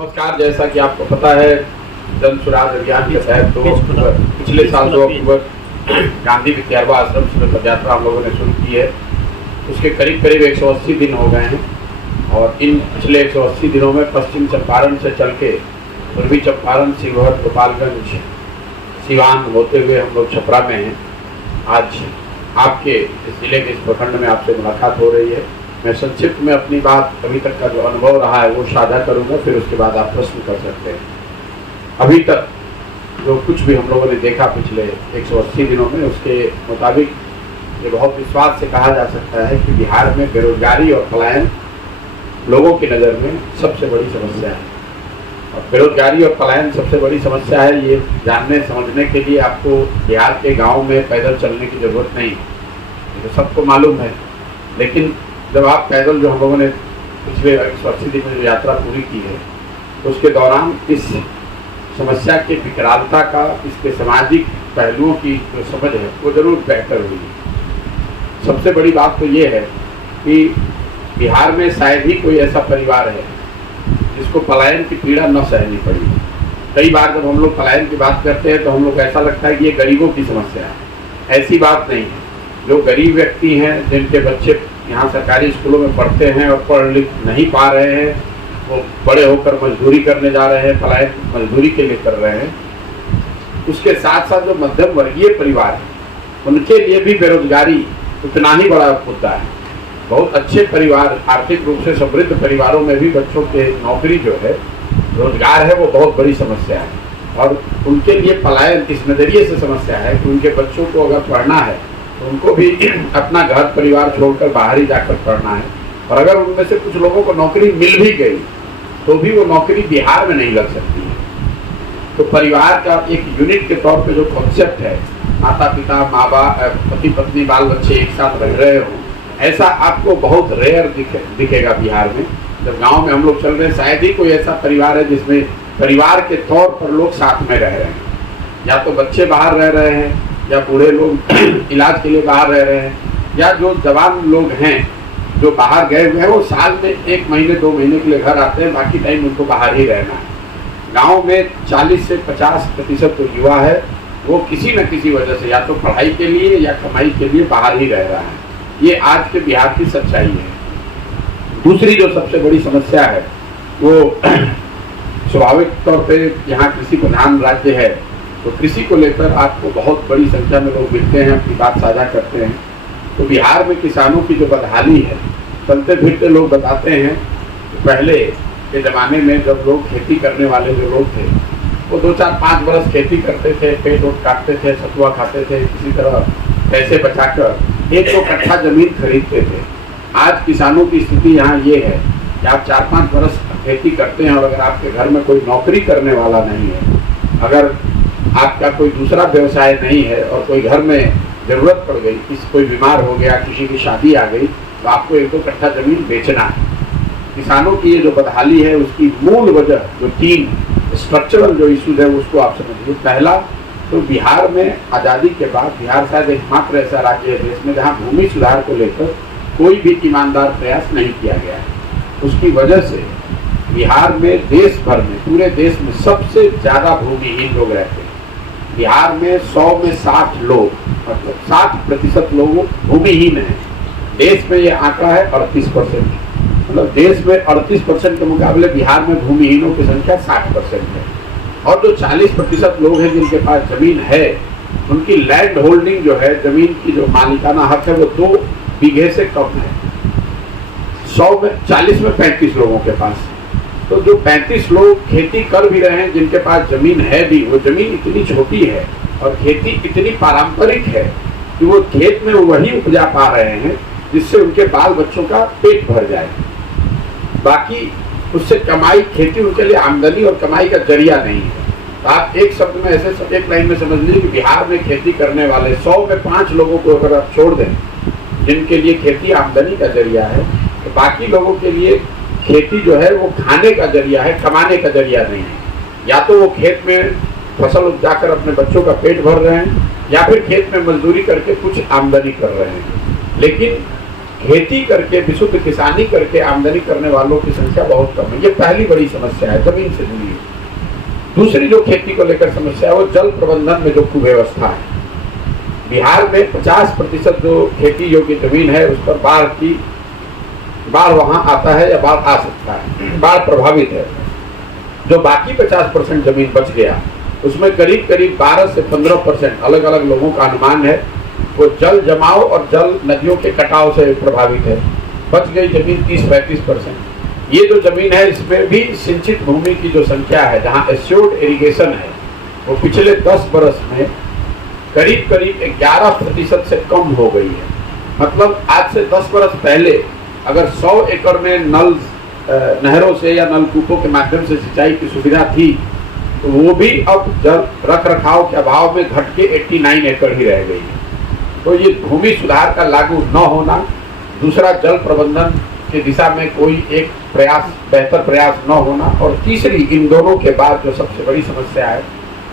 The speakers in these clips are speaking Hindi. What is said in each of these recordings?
नमस्कार। जैसा कि आपको पता है, जन सुराज अभियान के तहत पिछले साल 2 अक्टूबर गांधी विद्यार्थी आश्रम से पद यात्रा हम लोगों ने शुरू की है। उसके करीब 180 दिन हो गए हैं और इन पिछले 180 दिनों में पश्चिम चंपारण से चल के पूर्वी चंपारण, शिवहर, गोपालगंज, सिवान होते हुए हम लोग छपरा में हैं। आज आपके इस जिले के इस प्रखंड में आपसे मुलाकात हो रही है। मैं संक्षिप्त में अपनी बात, अभी तक का जो अनुभव रहा है वो साझा करूंगा, फिर उसके बाद आप प्रश्न कर सकते हैं। अभी तक जो कुछ भी हम लोगों ने देखा पिछले 180 दिनों में, उसके मुताबिक ये बहुत विश्वास से कहा जा सकता है कि बिहार में बेरोजगारी और पलायन लोगों की नज़र में सबसे बड़ी समस्या है। और बेरोजगारी और पलायन सबसे बड़ी समस्या है, ये जानने समझने के लिए आपको बिहार के गाँव में पैदल चलने की ज़रूरत नहीं, ये तो सबको मालूम है। लेकिन जब आप पैदल, जो हम लोगों ने पिछले 180 दिन में जो यात्रा पूरी की है, तो उसके दौरान इस समस्या के विकरालता का, इसके सामाजिक पहलुओं की जो समझ है वो ज़रूर बेहतर हुई। सबसे बड़ी बात तो ये है कि बिहार में शायद ही कोई ऐसा परिवार है जिसको पलायन की पीड़ा न सहनी पड़ी। कई बार जब हम लोग पलायन की बात करते हैं तो हम लोग को ऐसा लगता है कि ये गरीबों की समस्या है। ऐसी बात नहीं है। जो गरीब व्यक्ति हैं, जिनके बच्चे यहाँ सरकारी स्कूलों में पढ़ते हैं और पढ़ लिख नहीं पा रहे हैं, वो बड़े होकर मजदूरी करने जा रहे हैं, पलायन मजदूरी के लिए कर रहे हैं। उसके साथ साथ जो मध्यम वर्गीय परिवार है, उनके लिए भी बेरोजगारी उतना ही बड़ा मुद्दा है। बहुत अच्छे परिवार, आर्थिक रूप से समृद्ध परिवारों में भी बच्चों के नौकरी जो है, रोजगार है, वो बहुत बड़ी समस्या है। और उनके लिए पलायन इस नज़रिए से समस्या है कि उनके बच्चों को अगर पढ़ना है तो उनको भी अपना घर परिवार छोड़कर बाहर ही जाकर पढ़ना है। और अगर उनमें से कुछ लोगों को नौकरी मिल भी गई तो भी वो नौकरी बिहार में नहीं लग सकती है। तो परिवार का एक यूनिट के तौर पे जो कॉन्सेप्ट है, माता पिता, माँ बाप, पति पत्नी, बाल बच्चे एक साथ रह रहे हों, ऐसा आपको बहुत रेयर दिखेगा बिहार में। जब गाँव में हम लोग चल रहे हैं, शायद ही कोई ऐसा परिवार है जिसमें परिवार के तौर पर लोग साथ में रह रहे हैं। या तो बच्चे बाहर रह रहे हैं, या बूढ़े लोग इलाज के लिए बाहर रह रहे हैं, या जो जवान लोग हैं जो बाहर गए हुए हैं, वो साल में 1 महीने 2 महीने के लिए घर आते हैं, बाकी टाइम उनको बाहर ही रहना है। गांव में 40 से 50% जो युवा है वो किसी न किसी वजह से, या तो पढ़ाई के लिए या कमाई के लिए बाहर ही रह रहा है। ये आज के बिहार की सच्चाई है। दूसरी जो सबसे बड़ी समस्या है वो स्वाभाविक तौर पर यहाँ कृषि प्रधान राज्य है, तो कृषि को लेकर आपको बहुत बड़ी संख्या में लोग मिलते हैं, अपनी बात साझा करते हैं। तो बिहार में किसानों की जो बदहाली है, चलते फिरते लोग बताते हैं कि पहले के ज़माने में जब लोग खेती करने वाले जो लोग थे, वो 2-4-5 बरस खेती करते थे, पेट वोट काटते थे, सतुआ खाते थे, किसी तरह पैसे बचाकर 1-2 कट्ठा ज़मीन खरीदते थे। आज किसानों की स्थिति यहाँ ये है कि आप 4-5 बरस खेती करते हैं और अगर आपके घर में कोई नौकरी करने वाला नहीं है, अगर आपका कोई दूसरा व्यवसाय नहीं है और कोई घर में ज़रूरत पड़ गई, कोई बीमार हो गया, किसी की शादी आ गई, तो आपको 1-2 कट्ठा ज़मीन बेचना है। किसानों की ये जो बदहाली है, उसकी मूल वजह जो 3 स्ट्रक्चरल जो इशूज़ है उसको आप समझिए। पहला तो बिहार में आज़ादी के बाद बिहार शायद एकमात्र ऐसा राज्य है देश में जहाँ भूमि सुधार को लेकर कोई भी ईमानदार प्रयास नहीं किया गया है। उसकी वजह से बिहार में, देश भर में, पूरे देश में सबसे ज़्यादा भूमिहीन लोग रहते हैं। बिहार में 100 में 60 लोग, मतलब 60% लोग भूमिहीन हैं। देश में ये आंकड़ा है 38%, मतलब देश में 38% के मुकाबले बिहार में भूमिहीनों की संख्या 60% है। और जो 40% लोग हैं जिनके पास ज़मीन है, उनकी लैंड होल्डिंग जो है, ज़मीन की जो मालिकाना हक है, वो 2 बीघे से कम है। 40 में 35 लोगों के पास। तो जो 35 लोग खेती कर भी रहे हैं, जिनके पास ज़मीन है भी, वो ज़मीन इतनी छोटी है और खेती इतनी पारंपरिक है कि वो खेत में वही उपजा पा रहे हैं जिससे उनके बाल बच्चों का पेट भर जाए। बाकी उससे कमाई, खेती उनके लिए आमदनी और कमाई का जरिया नहीं है। तो आप एक शब्द में, ऐसे एक लाइन में समझ लीजिए कि बिहार में खेती करने वाले 100 में 5 लोगों को अगर आप छोड़ दें जिनके लिए खेती आमदनी का जरिया है, तो बाकी लोगों के लिए खेती जो है वो खाने का जरिया है, कमाने का जरिया नहीं है। या तो वो खेत में फसल उपजाकर अपने बच्चों का पेट भर रहे हैं, या फिर खेत में मजदूरी करके कुछ आमदनी कर रहे हैं। लेकिन खेती करके, विशुद्ध किसानी करके आमदनी करने वालों की संख्या बहुत कम है। ये पहली बड़ी समस्या है, जमीन से जुड़ी है। दूसरी जो खेती को लेकर समस्या है वो जल प्रबंधन में जो कुव्यवस्था है। बिहार में 50% जो खेती योग्य जमीन है उस पर बाढ़ वहां आता है या बाढ़ आ सकता है, बाढ़ प्रभावित है। जो बाकी 50% जमीन बच गया उसमें करीब 12 से 15% अलग अलग लोगों का अनुमान है वो जल जमाव और जल नदियों के कटाव से प्रभावित है। बच गई जमीन 30-35%। ये जो जमीन है इसमें भी सिंचित भूमि की जो संख्या है, जहाँ एश्योर्ड इरिगेशन है, वो पिछले 10 बरस में करीब 11% से कम हो गई है। मतलब आज से 10 बरस पहले अगर 100 एकड़ में नहरों से या नलकूपों के माध्यम से सिंचाई की सुविधा थी तो वो भी अब जल रख रखाव के अभाव में घट के 89 एकड़ ही रह गई है। तो ये भूमि सुधार का लागू न होना, दूसरा जल प्रबंधन की दिशा में कोई एक बेहतर प्रयास न होना, और तीसरी इन दोनों के बाद जो सबसे बड़ी समस्या है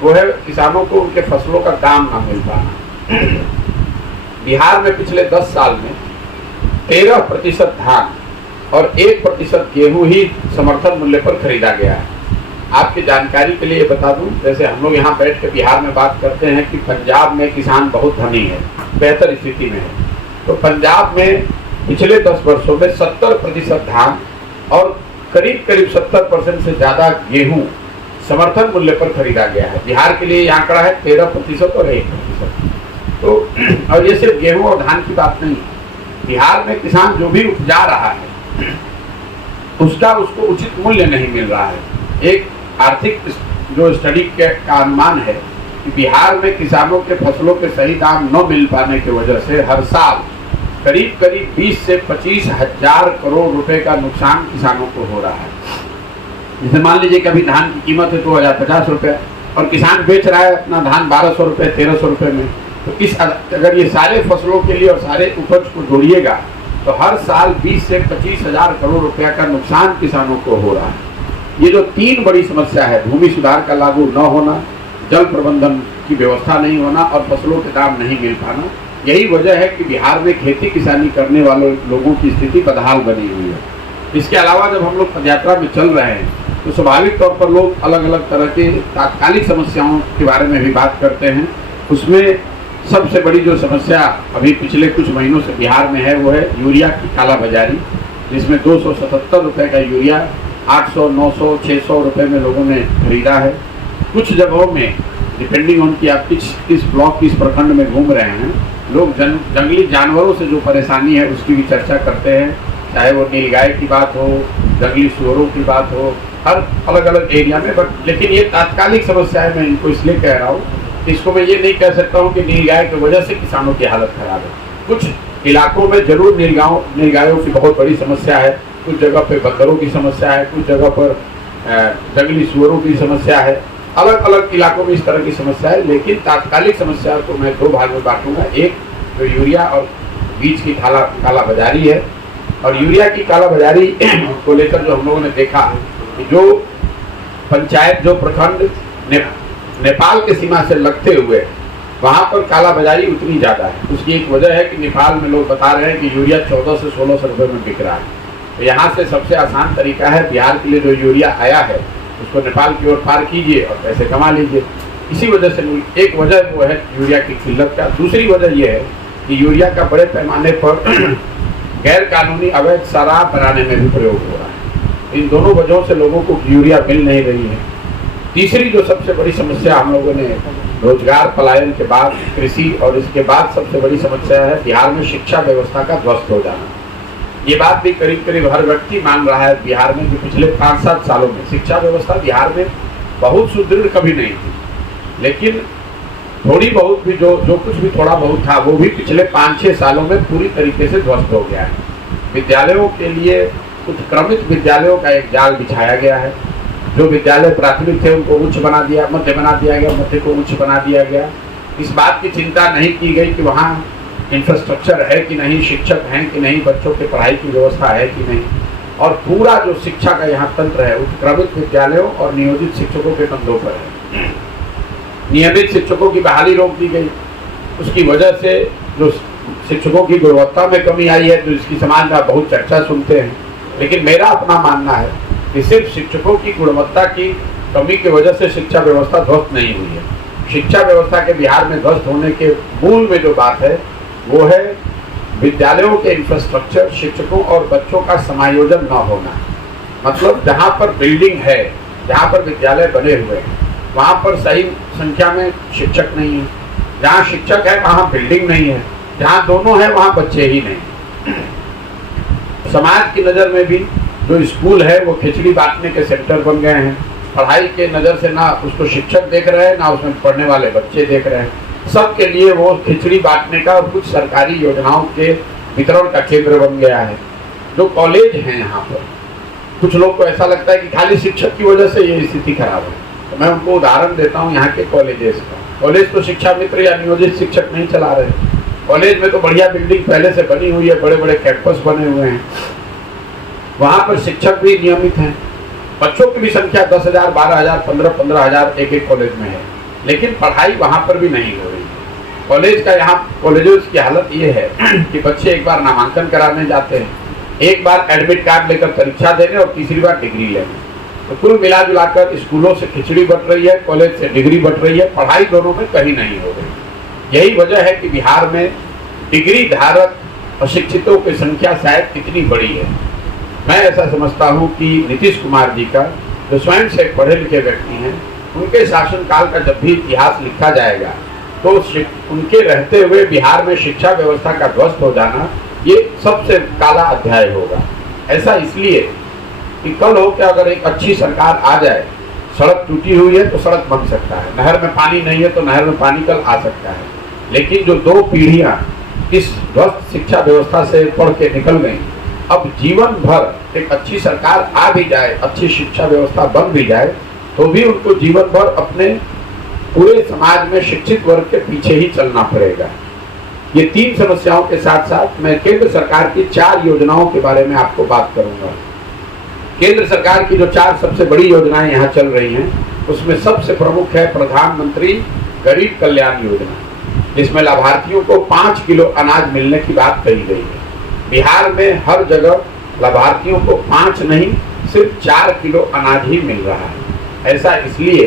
वो है किसानों को उनके फसलों का दाम ना मिल पाना। बिहार में पिछले 10 साल में 13% धान और 1% गेहूं ही समर्थन मूल्य पर खरीदा गया है। आपकी जानकारी के लिए बता दूं, जैसे हम लोग यहाँ बैठ के बिहार में बात करते हैं कि पंजाब में किसान बहुत धनी है, बेहतर स्थिति में है, तो पंजाब में पिछले 10 वर्षों में 70% धान और करीब 70% से ज़्यादा गेहूं समर्थन मूल्य पर खरीदा गया है। बिहार के लिए ये आंकड़ा है 13% और 1%। तो और ये सिर्फ गेहूं और धान की बात नहीं, बिहार में किसान जो भी उपजा रहा है उसको उचित मूल्य नहीं मिल रहा है। एक आर्थिक जो स्टडी का अनुमान है कि बिहार में किसानों के फसलों के सही दाम न मिल पाने की वजह से हर साल करीब 20 से 25 हजार करोड़ रुपए का नुकसान किसानों को हो रहा है। जैसे मान लीजिए कि अभी धान की कीमत है 2050 रुपये और किसान बेच रहा है अपना धान 1200 रुपये 1300 रुपये में, तो अगर ये सारे फसलों के लिए और सारे उपज को जोड़िएगा तो हर साल 20 से 25 हजार करोड़ रुपया का नुकसान किसानों को हो रहा है। ये जो 3 बड़ी समस्या है, भूमि सुधार का लागू न होना, जल प्रबंधन की व्यवस्था नहीं होना और फसलों के दाम नहीं मिल पाना, यही वजह है कि बिहार में खेती किसानी करने वाले लोगों की स्थिति बदहाल बनी हुई है। इसके अलावा जब हम लोग पदयात्रा में चल रहे हैं तो स्वाभाविक तौर पर लोग अलग अलग तरह के तात्कालिक समस्याओं के बारे में भी बात करते हैं। उसमें सबसे बड़ी जो समस्या अभी पिछले कुछ महीनों से बिहार में है वो है यूरिया की कालाबाजारी, जिसमें 277 रुपये का यूरिया 800, 900, 600 रुपये में लोगों ने खरीदा है। कुछ जगहों में डिपेंडिंग ऑन कि आप किस ब्लॉक किस प्रखंड में घूम रहे हैं, लोग जंगली जानवरों से जो परेशानी है उसकी भी चर्चा करते हैं, चाहे वो नीलगाय की बात हो, जंगली सुअरों की बात हो, हर अलग अलग एरिया में। बट लेकिन ये तात्कालिक समस्या है, मैं इनको इसलिए कह रहा हूँ, इसको मैं ये नहीं कह सकता हूँ कि नीलगाय की वजह से किसानों की हालत खराब है। कुछ इलाकों में जरूर नीलगायों की बहुत बड़ी समस्या है, कुछ जगह पे बंदरों की समस्या है, कुछ जगह पर जंगली सुअरों की समस्या है, अलग अलग इलाकों में इस तरह की समस्या है। लेकिन तात्कालिक समस्या को मैं 2 भाग में बांटूंगा। एक तो यूरिया और बीज की कालाबाजारी है, और यूरिया की कालाबाजारी को लेकर जो हम लोगों ने देखा कि जो पंचायत जो प्रखंड नेपाल के सीमा से लगते हुए वहाँ पर कालाबाजारी उतनी ज़्यादा है। उसकी एक वजह है कि नेपाल में लोग बता रहे हैं कि यूरिया 1400 से 1600 रुपये में बिक रहा है। तो यहाँ से सबसे आसान तरीका है, बिहार के लिए जो यूरिया आया है उसको नेपाल की ओर पार कीजिए और पैसे कमा लीजिए। इसी वजह से एक वजह वो है यूरिया की किल्लत का। दूसरी वजह यह है कि यूरिया का बड़े पैमाने पर गैर कानूनी अवैध शराब बनाने में भी प्रयोग हो रहा है। इन दोनों वजहों से लोगों को यूरिया मिल नहीं रही है। तीसरी जो सबसे बड़ी समस्या हम लोगों ने रोजगार पलायन के बाद कृषि और इसके बाद सबसे बड़ी समस्या है बिहार में शिक्षा व्यवस्था का ध्वस्त हो जाना। ये बात भी करीब हर व्यक्ति मान रहा है बिहार में कि पिछले 5-7 सालों में शिक्षा व्यवस्था बिहार में बहुत सुदृढ़ कभी नहीं थी, लेकिन थोड़ी बहुत भी जो कुछ भी थोड़ा बहुत था वो भी पिछले 5-6 सालों में पूरी तरीके से ध्वस्त हो गया है। विद्यालयों के लिए उत्क्रमित विद्यालयों का एक जाल बिछाया गया है। जो विद्यालय प्राथमिक थे उनको उच्च बना दिया, मध्य बना दिया गया, मध्य को उच्च बना दिया गया। इस बात की चिंता नहीं की गई कि वहाँ इंफ्रास्ट्रक्चर है कि नहीं, शिक्षक हैं कि नहीं, बच्चों की पढ़ाई की व्यवस्था है कि नहीं। और पूरा जो शिक्षा का यहाँ तंत्र है उत्क्रमित विद्यालयों और नियोजित शिक्षकों के कंधों पर है। नियमित शिक्षकों की बहाली रोक दी गई। उसकी वजह से जो शिक्षकों की गुणवत्ता में कमी आई है, तो इसकी समाज में बहुत चर्चा सुनते हैं। लेकिन मेरा अपना मानना है कि सिर्फ शिक्षकों की गुणवत्ता की कमी की वजह से शिक्षा व्यवस्था ध्वस्त नहीं हुई है। शिक्षा व्यवस्था के बिहार में ध्वस्त होने के मूल में जो बात है वो है विद्यालयों के इंफ्रास्ट्रक्चर, शिक्षकों और बच्चों का समायोजन न होना। मतलब जहाँ पर बिल्डिंग है, जहाँ पर विद्यालय बने हुए हैं, वहाँ पर सही संख्या में शिक्षक नहीं है। जहाँ शिक्षक है वहाँ बिल्डिंग नहीं है। जहाँ दोनों है वहाँ बच्चे ही नहीं। समाज की नज़र में भी जो स्कूल है वो खिचड़ी बांटने के सेंटर बन गए हैं। पढ़ाई के नज़र से ना उसको शिक्षक देख रहे हैं, ना उसमें पढ़ने वाले बच्चे देख रहे हैं। सबके लिए वो खिचड़ी बांटने का और कुछ सरकारी योजनाओं के वितरण का केंद्र बन गया है। जो कॉलेज हैं यहाँ पर, कुछ लोग को ऐसा लगता है कि खाली शिक्षक की वजह से ये स्थिति खराब है। तो मैं उनको उदाहरण देता हूँ यहाँ के कॉलेजेस का। कॉलेज तो शिक्षा मित्र या नियोजित शिक्षक नहीं चला रहे। कॉलेज में तो बढ़िया बिल्डिंग पहले से बनी हुई है, बड़े बड़े कैंपस बने हुए हैं, वहाँ पर शिक्षक भी नियमित हैं। बच्चों की भी संख्या 10,000, 12,000, 15,000 एक कॉलेज में है, लेकिन पढ़ाई वहाँ पर भी नहीं हो रही है। कॉलेज का यहाँ कॉलेजों की हालत ये है कि बच्चे एक बार नामांकन कराने जाते हैं, एक बार एडमिट कार्ड लेकर परीक्षा देने और तीसरी बार डिग्री लेने। तो कुल मिला जुलाकर स्कूलों से खिचड़ी बट रही है, कॉलेज से डिग्री बट रही है, पढ़ाई दोनों में कहीं नहीं हो रही। यही वजह है कि बिहार में डिग्री धारक अशिक्षितों की संख्या शायद इतनी बड़ी है। मैं ऐसा समझता हूँ कि नीतीश कुमार जी का, जो स्वयं से पढ़े लिखे व्यक्ति हैं, उनके शासनकाल का जब भी इतिहास लिखा जाएगा तो उनके रहते हुए बिहार में शिक्षा व्यवस्था का ध्वस्त हो जाना ये सबसे काला अध्याय होगा। ऐसा इसलिए कि कल हो कि अगर एक अच्छी सरकार आ जाए, सड़क टूटी हुई है तो सड़क बन सकता है, नहर में पानी नहीं है तो नहर में पानी कल आ सकता है। लेकिन जो 2 पीढ़ियां इस ध्वस्त शिक्षा व्यवस्था से पढ़ के निकल गई, अब जीवन भर एक अच्छी सरकार आ भी जाए, अच्छी शिक्षा व्यवस्था बन भी जाए, तो भी उनको जीवन भर अपने पूरे समाज में शिक्षित वर्ग के पीछे ही चलना पड़ेगा। ये 3 समस्याओं के साथ साथ मैं केंद्र सरकार की 4 योजनाओं के बारे में आपको बात करूंगा। केंद्र सरकार की जो 4 सबसे बड़ी योजनाएं यहाँ चल रही हैं, उसमें सबसे प्रमुख है प्रधानमंत्री गरीब कल्याण योजना, जिसमें लाभार्थियों को 5 किलो अनाज मिलने की बात कही गई है। बिहार में हर जगह लाभार्थियों को 5 नहीं, सिर्फ 4 किलो अनाज ही मिल रहा है। ऐसा इसलिए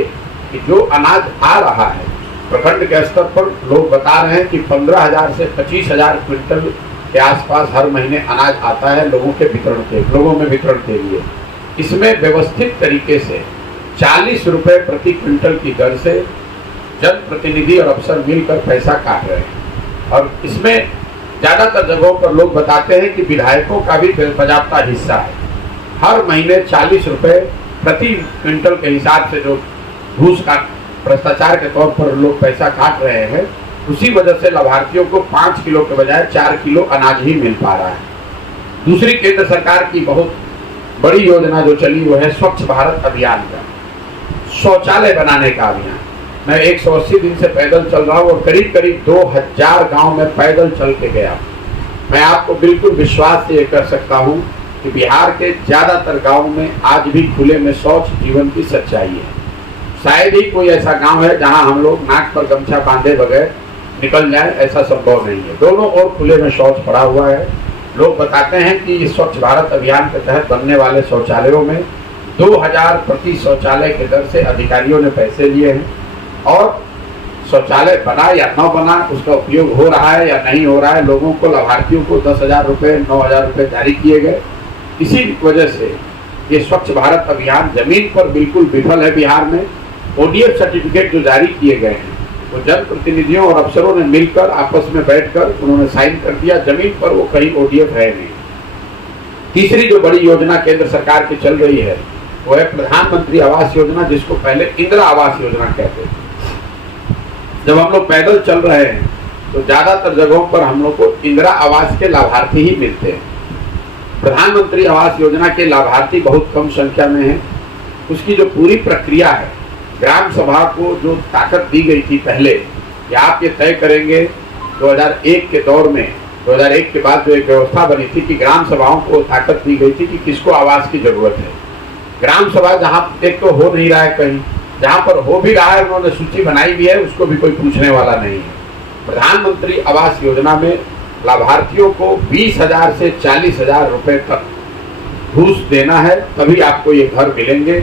कि जो अनाज आ रहा है प्रखंड के स्तर पर लोग बता रहे हैं कि 15,000 से 25,000 क्विंटल के आसपास हर महीने अनाज आता है लोगों में वितरण के लिए। इसमें व्यवस्थित तरीके से 40 रुपए प्रति क्विंटल की दर से जनप्रतिनिधि और अफसर मिलकर पैसा काट रहे हैं। और इसमें ज़्यादातर जगहों पर लोग बताते हैं कि विधायकों का भी पर्याप्त हिस्सा है। हर महीने 40 रुपए प्रति क्विंटल के हिसाब से जो घूस का भ्रष्टाचार के तौर पर लोग पैसा काट रहे हैं, उसी वजह से लाभार्थियों को 5 किलो के बजाय 4 किलो अनाज ही मिल पा रहा है। दूसरी केंद्र सरकार की बहुत बड़ी योजना जो चली वो है स्वच्छ भारत अभियान का, शौचालय बनाने का अभियान। मैं 180 दिन से पैदल चल रहा हूँ और करीब करीब 2000 गांव में पैदल चल के गया। मैं आपको बिल्कुल विश्वास से कह सकता हूँ कि बिहार के ज़्यादातर गाँव में आज भी खुले में शौच जीवन की सच्चाई है। शायद ही कोई ऐसा गांव है जहां हम लोग नाक पर गमछा बांधे बगैर निकल जाए, ऐसा संभव नहीं है। दोनों ओर खुले में शौच पड़ा हुआ है। लोग बताते हैं कि इस स्वच्छ भारत अभियान के तहत बनने वाले शौचालयों में 2000 प्रति शौचालय के दर से अधिकारियों ने पैसे लिए हैं, और शौचालय बना या न बना, उसका उपयोग हो रहा है या नहीं हो रहा है। लोगों को, लाभार्थियों को 10,000 रुपये, 9,000 रुपये जारी किए गए। इसी वजह से ये स्वच्छ भारत अभियान जमीन पर बिल्कुल विफल है। बिहार में ODF सर्टिफिकेट जो जारी किए गए हैं वो जनप्रतिनिधियों और अफसरों ने मिलकर आपस में बैठकर उन्होंने साइन कर दिया, जमीन पर वो कहीं ODF है नहीं। तीसरी जो बड़ी योजना केंद्र सरकार की चल रही है वो है प्रधानमंत्री आवास योजना, जिसको पहले इंदिरा आवास योजना कहते थे। जब हम लोग पैदल चल रहे हैं तो ज्यादातर जगहों पर हम लोग को इंदिरा आवास के लाभार्थी ही मिलते हैं। प्रधानमंत्री आवास योजना के लाभार्थी बहुत कम संख्या में हैं। उसकी जो पूरी प्रक्रिया है, ग्राम सभा को जो ताकत दी गई थी पहले कि आप ये तय करेंगे, 2001 के दौर में, 2001 के बाद जो एक व्यवस्था बनी थी कि ग्राम सभाओं को ताकत दी गई थी कि किसको आवास की जरूरत है। ग्राम सभा जहाँ एक तो हो नहीं रहा है, कहीं जहाँ पर हो भी रहा है उन्होंने सूची बनाई भी है, उसको भी कोई पूछने वाला नहीं है। प्रधानमंत्री आवास योजना में लाभार्थियों को 20,000 से 40,000 रुपए तक घूस देना है, तभी आपको ये घर मिलेंगे।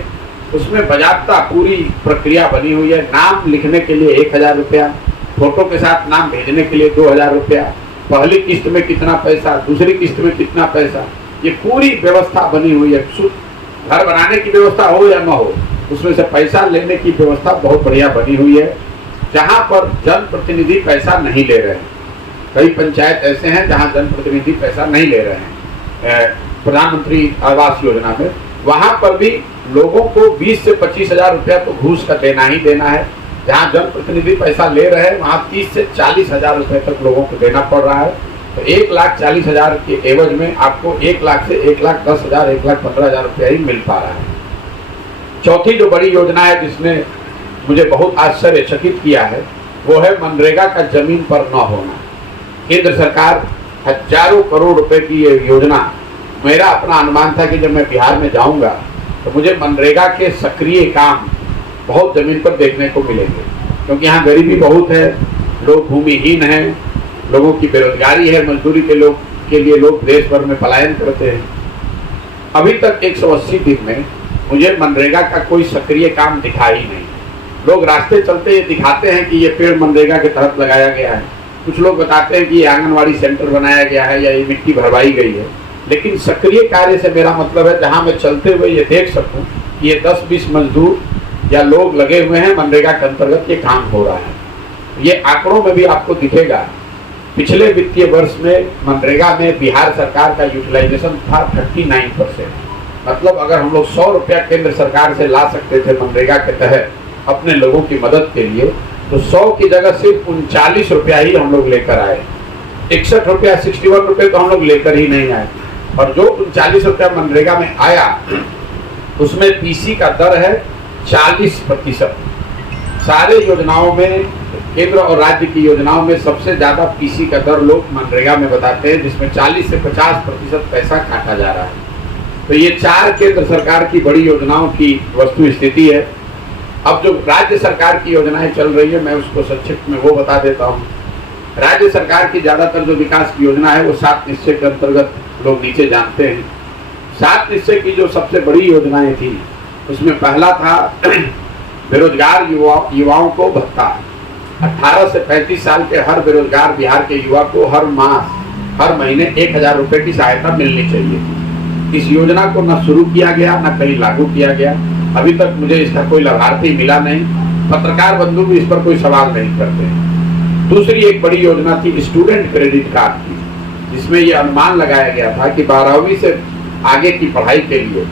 उसमें बाजाबता पूरी प्रक्रिया बनी हुई है। नाम लिखने के लिए 1,000 रुपया, फोटो के साथ नाम भेजने के लिए 2,000 रुपया, पहली किस्त में कितना पैसा, दूसरी किस्त में कितना पैसा, ये पूरी व्यवस्था बनी हुई है। घर बनाने की व्यवस्था हो या न हो, उसमें से पैसा लेने की व्यवस्था बहुत बढ़िया बनी हुई है, जहाँ पर जनप्रतिनिधि पैसा नहीं ले रहे हैं। कई पंचायत ऐसे हैं जहाँ जनप्रतिनिधि पैसा नहीं ले रहे हैं प्रधानमंत्री आवास योजना में, वहाँ पर भी लोगों को 20 से 25,000 रुपया तो घूस का देना ही देना है। जहाँ जनप्रतिनिधि पैसा ले रहे हैं वहाँ 30 से 40,000 रुपये तक लोगों को देना पड़ रहा है। तो 1,40,000 के एवज में आपको 1 लाख से 1,10,000, 1,15,000 रुपया ही मिल पा रहा है। चौथी जो बड़ी योजना है जिसने मुझे बहुत आश्चर्यचकित किया है, वो है मनरेगा का जमीन पर न होना। केंद्र सरकार हजारों करोड़ रुपए की ये योजना, मेरा अपना अनुमान था कि जब मैं बिहार में जाऊंगा तो मुझे मनरेगा के सक्रिय काम बहुत जमीन पर देखने को मिलेंगे, क्योंकि यहाँ गरीबी बहुत है, लोग भूमिहीन हैं, लोगों की बेरोजगारी है, मजदूरी के लिए लोग देश भर में पलायन करते हैं। अभी तक 180 दिन में मुझे मनरेगा का कोई सक्रिय काम दिखा ही नहीं। लोग रास्ते चलते ये दिखाते हैं कि ये पेड़ मनरेगा के तहत लगाया गया है, कुछ लोग बताते हैं कि ये आंगनवाड़ी सेंटर बनाया गया है या ये मिट्टी भरवाई गई है, लेकिन सक्रिय कार्य से मेरा मतलब है जहां मैं चलते हुए ये देख सकूं कि ये 10-20 मजदूर या लोग लगे हुए हैं, मनरेगा के अंतर्गत ये काम हो रहा है। ये आंकड़ों में भी आपको दिखेगा। पिछले वित्तीय वर्ष में मनरेगा में बिहार सरकार का यूटिलाइजेशन था 39%। मतलब अगर हम लोग 100 रुपया केंद्र सरकार से ला सकते थे मनरेगा के तहत अपने लोगों की मदद के लिए, तो 100 की जगह सिर्फ 39 रुपया ही हम लोग लेकर आए। 61 रुपया, 61 रुपये तो हम लोग लेकर ही नहीं आए। और जो 39 रुपया मनरेगा में आया उसमें पीसी का दर है 40%। सारे योजनाओं में, केंद्र और राज्य की योजनाओं में सबसे ज्यादा पीसी का दर लोग मनरेगा में बताते हैं, जिसमें 40 से 50% पैसा काटा जा रहा है। तो ये 4 केंद्र सरकार की बड़ी योजनाओं की वस्तु स्थिति है। अब जो राज्य सरकार की योजनाएं चल रही है, मैं उसको संक्षिप्त में वो बता देता हूँ। राज्य सरकार की ज्यादातर जो विकास की योजना है वो 7 निश्चय के अंतर्गत लोग नीचे जानते हैं। 7 निश्चय की जो सबसे बड़ी योजनाएं थी उसमें पहला था बेरोजगार युवाओं को भत्ता। 18 से 35 साल के हर बेरोजगार बिहार के युवा को हर महीने 1,000 रुपए की सहायता मिलनी चाहिए। इस योजना को न शुरू किया गया न कहीं लागू किया गया। अभी तक मुझे इसका कोई लाभार्थी मिला नहीं। पत्रकार बंधु भी इस पर कोई सवाल नहीं करते। दूसरी एक बड़ी योजना थी स्टूडेंट क्रेडिट कार्ड की, जिसमें यह अनुमान लगाया गया था कि 12वीं से आगे की पढ़ाई के लिए,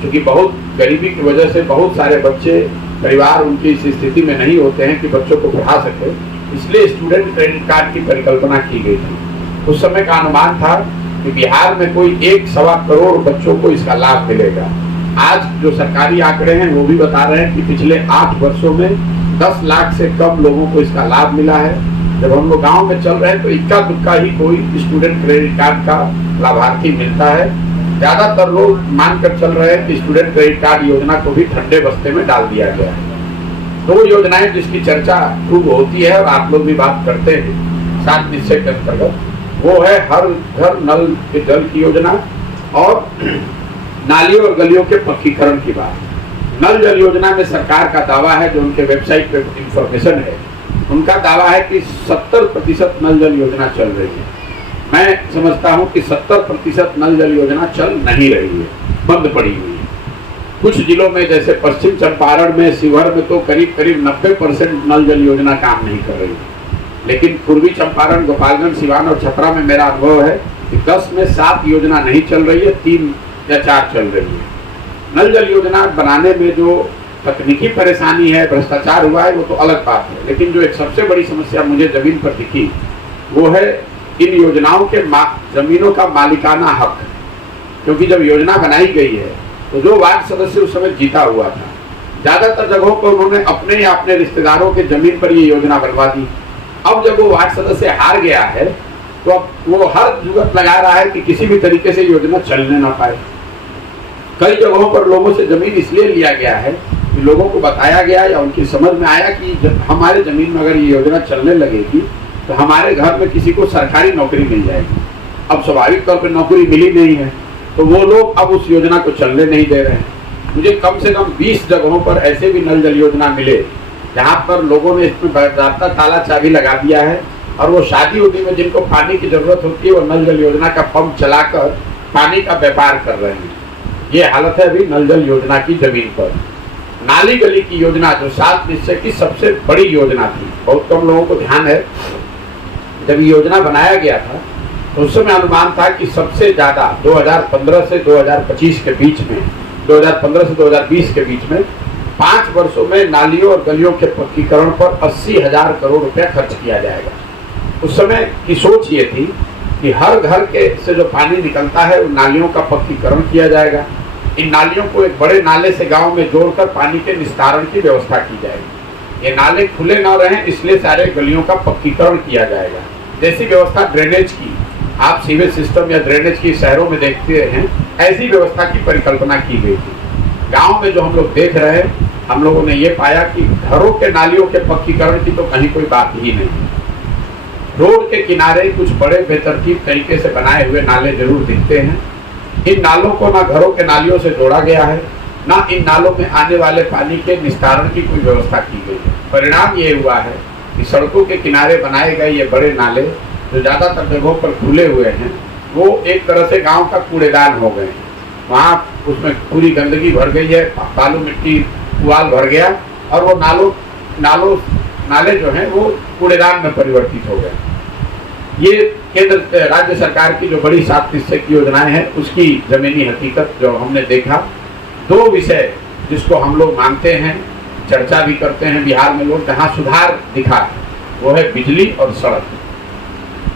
क्योंकि बहुत गरीबी की वजह से बहुत सारे बच्चे, परिवार उनकी इस स्थिति में नहीं होते हैं कि बच्चों को पढ़ा सके, इसलिए स्टूडेंट क्रेडिट कार्ड की परिकल्पना की गई थी। उस समय का अनुमान था कि बिहार में कोई 1-1.25 करोड़ बच्चों को इसका लाभ मिलेगा। आज जो सरकारी आंकड़े हैं वो भी बता रहे हैं कि पिछले 8 वर्षों में 10 लाख से कम लोगों को इसका लाभ मिला है। जब हम लोग गाँव में चल रहे हैं तो इक्का दुक्का ही कोई स्टूडेंट क्रेडिट कार्ड का लाभार्थी मिलता है। ज्यादातर लोग मानकर चल रहे हैं कि स्टूडेंट क्रेडिट कार्ड योजना को भी ठंडे बस्ते में डाल दिया गया है। तो वो योजनाएं जिसकी चर्चा खूब होती है और आप लोग भी बात करते हैं 7 निश्चय के अंतर्गत, वो है हर घर नल के जल की योजना और नालियों और गलियों के पक्कीकरण की बात। नल जल योजना में सरकार का दावा है, जो उनके वेबसाइट पे इंफॉर्मेशन है, उनका दावा है कि 70% नल जल योजना चल रही है। मैं समझता हूं कि 70% नल जल योजना चल नहीं रही है, बंद पड़ी हुई है। कुछ जिलों में जैसे पश्चिम चंपारण में, शिवहर में तो करीब 90% नल जल योजना काम नहीं कर रही है। लेकिन पूर्वी चंपारण, गोपालगंज, सिवान और छपरा में मेरा अनुभव है कि 10 में 7 योजना नहीं चल रही है, 3 या 4 चल रही है। नल जल योजना बनाने में जो तकनीकी परेशानी है, भ्रष्टाचार हुआ है, वो तो अलग बात है। लेकिन जो एक सबसे बड़ी समस्या मुझे जमीन पर दिखी वो है इन योजनाओं के जमीनों का मालिकाना हक। क्योंकि जब योजना बनाई गई है तो जो वार्ड सदस्य उस समय जीता हुआ था, ज्यादातर जगहों पर उन्होंने अपने या अपने रिश्तेदारों के जमीन पर ये योजना बनवा दी। अब जब वो वार्ड सदस्य हार गया है तो अब वो हर जुगत लगा रहा है कि किसी भी तरीके से योजना चलने ना पाए। कई जगहों पर लोगों से जमीन इसलिए लिया गया है कि लोगों को बताया गया या उनकी समझ में आया कि हमारे जमीन में अगर ये योजना चलने लगेगी तो हमारे घर में किसी को सरकारी नौकरी मिल जाएगी। अब स्वाभाविक तौर पर नौकरी मिली नहीं है तो वो लोग अब उस योजना को चलने नहीं दे रहे हैं। मुझे कम से कम 20 जगहों पर ऐसे भी नल जल योजना मिले जहाँ पर लोगों ने इसमें बाकायदा ताला चाबी लगा दिया है और वो शादी उदी में जिनको पानी की जरूरत होती है वो नल जल योजना का पंप चलाकर पानी का व्यापार कर रहे हैं। ये हालत है अभी नल जल योजना की जमीन पर। नाली गली की योजना जो 7 निश्चय की सबसे बड़ी योजना थी, बहुत कम लोगों को ध्यान है। जब ये योजना बनाया गया था तो उस समय अनुमान था कि सबसे ज्यादा 2015 से 2025 के बीच में, 2015 से 2020 के बीच में 5 वर्षों में नालियों और गलियों के पक्कीकरण पर 80,000 करोड़ रुपया खर्च किया जाएगा। उस समय की सोच ये थी कि हर घर के से जो पानी निकलता है उन नालियों का पक्कीकरण किया जाएगा। इन नालियों को एक बड़े नाले से गांव में जोड़कर पानी के निस्तारण की व्यवस्था की जाएगी। ये नाले खुले न रहें इसलिए सारे गलियों का पक्कीकरण किया जाएगा। जैसी व्यवस्था ड्रेनेज की आप सीवेज सिस्टम या ड्रेनेज की शहरों में देखते हैं, ऐसी व्यवस्था की परिकल्पना की गई थी। गांव में जो हम लोग देख रहे हैं, हम लोगों ने ये पाया कि घरों के नालियों के पक्कीकरण की तो कहीं कोई बात ही नहीं। रोड के किनारे कुछ बड़े बेतरतीब तरीके से बनाए हुए नाले जरूर दिखते हैं। इन नालों को ना घरों के नालियों से जोड़ा गया है, ना इन नालों में आने वाले पानी के निस्तारण की कोई व्यवस्था की गई है। परिणाम ये हुआ है कि सड़कों के किनारे बनाए गए ये बड़े नाले जो ज़्यादातर जगहों पर खुले हुए हैं, वो एक तरह से गांव का कूड़ेदान हो गए। वहाँ उसमें पूरी गंदगी भर गई है, बालू मिट्टी पुआल भर गया और वो नाले जो हैं वो कूड़ेदान में परिवर्तित हो गए। ये केंद्र राज्य सरकार की जो बड़ी 7 निश्चय की योजनाएं हैं उसकी जमीनी हकीकत जो हमने देखा। 2 विषय जिसको हम लोग मानते हैं, चर्चा भी करते हैं बिहार में लोग, जहाँ सुधार दिखा वो है बिजली और सड़क।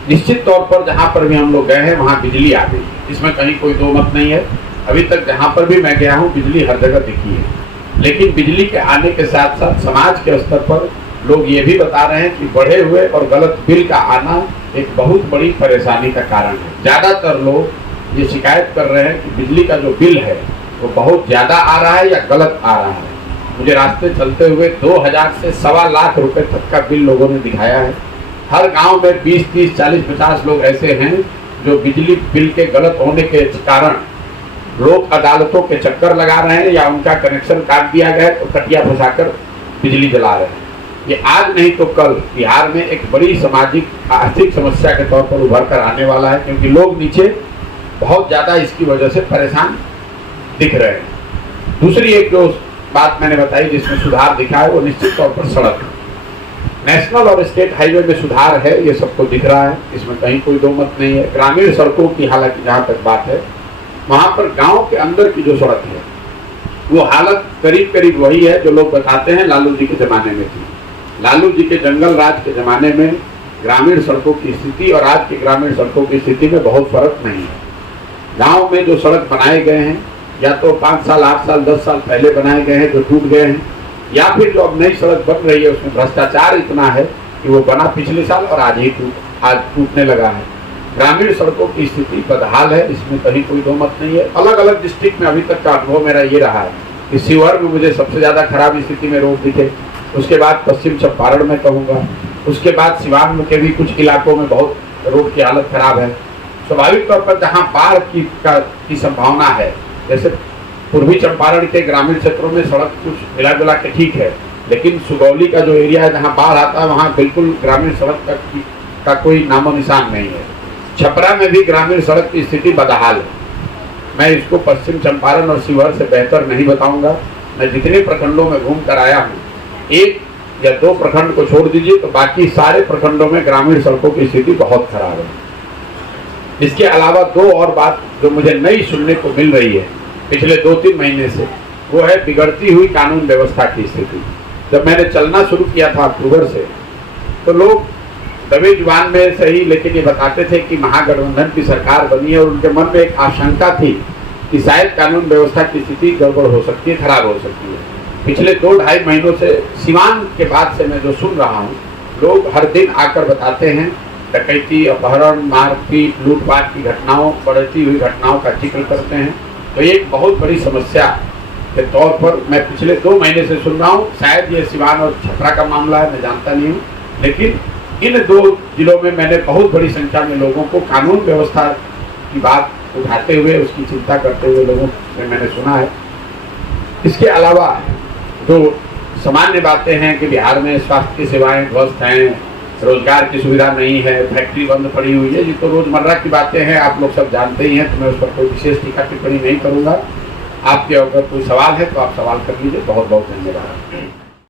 निश्चित तौर पर जहाँ पर भी हम लोग गए हैं वहाँ बिजली आ गई, इसमें कहीं कोई दो मत नहीं है। अभी तक जहाँ पर भी मैं गया हूँ बिजली हर जगह दिखी है। लेकिन बिजली के आने के साथ साथ समाज के स्तर पर लोग ये भी बता रहे हैं कि बढ़े हुए और गलत बिल का आना एक बहुत बड़ी परेशानी का कारण है। ज़्यादातर लोग ये शिकायत कर रहे हैं कि बिजली का जो बिल है वो बहुत ज़्यादा आ रहा है या गलत आ रहा है। मुझे रास्ते चलते हुए 2000 से 1.25 लाख रुपए तक का बिल लोगों ने दिखाया है। हर गांव में 20, 30, 40, 50 लोग ऐसे हैं जो बिजली बिल के गलत होने के कारण लोग अदालतों के चक्कर लगा रहे हैं या उनका कनेक्शन काट दिया गया है तो कटिया फंसाकर बिजली जला रहे हैं। ये आज नहीं तो कल बिहार में एक बड़ी सामाजिक आर्थिक समस्या के तौर पर उभर कर आने वाला है, क्योंकि लोग नीचे बहुत ज़्यादा इसकी वजह से परेशान दिख रहे हैं। दूसरी एक जो बात मैंने बताई जिसमें सुधार दिखा है वो निश्चित तौर पर सड़क। नेशनल और स्टेट हाईवे में सुधार है, ये सबको दिख रहा है, इसमें कहीं कोई दो मत नहीं है। ग्रामीण सड़कों की हालांकि जहाँ तक बात है, वहाँ पर गांव के अंदर की जो सड़क है वो हालत करीब करीब वही है जो लोग बताते हैं लालू जी के ज़माने में थी। लालू जी के जंगल राज के ज़माने में ग्रामीण सड़कों की स्थिति और आज की ग्रामीण सड़कों की स्थिति में बहुत फर्क नहीं है। गांव में जो सड़क बनाए गए हैं या तो 5 साल, 8 साल, 10 साल पहले बनाए गए हैं जो टूट गए हैं, या फिर जो अब नई सड़क बन रही है उसमें भ्रष्टाचार इतना है कि वो बना पिछले साल और आज टूटने लगा है। ग्रामीण सड़कों की स्थिति बदहाल है, इसमें कहीं कोई दो मत नहीं है। अलग अलग डिस्ट्रिक्ट में अभी तक का अनुभव मेरा ये रहा है कि शिवहर में मुझे सबसे ज़्यादा खराब स्थिति में रोड दिखे, उसके बाद पश्चिम चंपारण में कहूँगा, उसके बाद सिवान के भी कुछ इलाकों में बहुत रोड की हालत खराब है। स्वाभाविक तौर पर जहाँ बाढ़ की संभावना है, जैसे पूर्वी चंपारण के ग्रामीण क्षेत्रों में सड़क कुछ मिला जुला के ठीक है, लेकिन सुगौली का जो एरिया है जहाँ बाढ़ आता है वहाँ बिल्कुल ग्रामीण सड़क का कोई नामो निशान नहीं है। छपरा में भी ग्रामीण सड़क की स्थिति बदहाल है। मैं इसको पश्चिम चंपारण और शिवहर से बेहतर नहीं बताऊंगा। मैं जितने प्रखंडों में घूम कर आया हूँ, 1 या 2 प्रखंड को छोड़ दीजिए तो बाकी सारे प्रखंडों में ग्रामीण सड़कों की स्थिति बहुत खराब है। इसके अलावा 2 और बात जो मुझे नई सुनने को मिल रही है पिछले 2-3 महीने से, वो है बिगड़ती हुई कानून व्यवस्था की स्थिति। जब मैंने चलना शुरू किया था अक्टूबर से, तो लोग दबे जुबान में सही लेकिन ये बताते थे कि महागठबंधन की सरकार बनी है और उनके मन में एक आशंका थी कि शायद कानून व्यवस्था की स्थिति गड़बड़ हो सकती है, खराब हो सकती है। पिछले 2-2.5 महीनों से सिवान के बाद से मैं जो सुन रहा हूँ, लोग हर दिन आकर बताते हैं डकैती, अपहरण, मारपीट, लूटपाट की घटनाओं, बढ़ती हुई घटनाओं का जिक्र करते हैं। तो एक बहुत बड़ी समस्या के तौर पर मैं पिछले 2 महीने से सुन रहा हूँ। शायद ये सिवान और छपरा का मामला है, मैं जानता नहीं हूँ, लेकिन इन 2 जिलों में मैंने बहुत बड़ी संख्या में लोगों को कानून व्यवस्था की बात उठाते हुए, उसकी चिंता करते हुए लोगों से मैंने सुना है। इसके अलावा जो सामान्य बातें हैं कि बिहार में स्वास्थ्य की सेवाएं ध्वस्त हैं, रोजगार की सुविधा नहीं है, फैक्ट्री बंद पड़ी हुई है, ये तो रोजमर्रा की बातें हैं, आप लोग सब जानते ही हैं, तो मैं उस पर कोई विशेष टीका टिप्पणी नहीं करूंगा। आपके अगर कोई सवाल है तो आप सवाल कर लीजिए। बहुत बहुत धन्यवाद।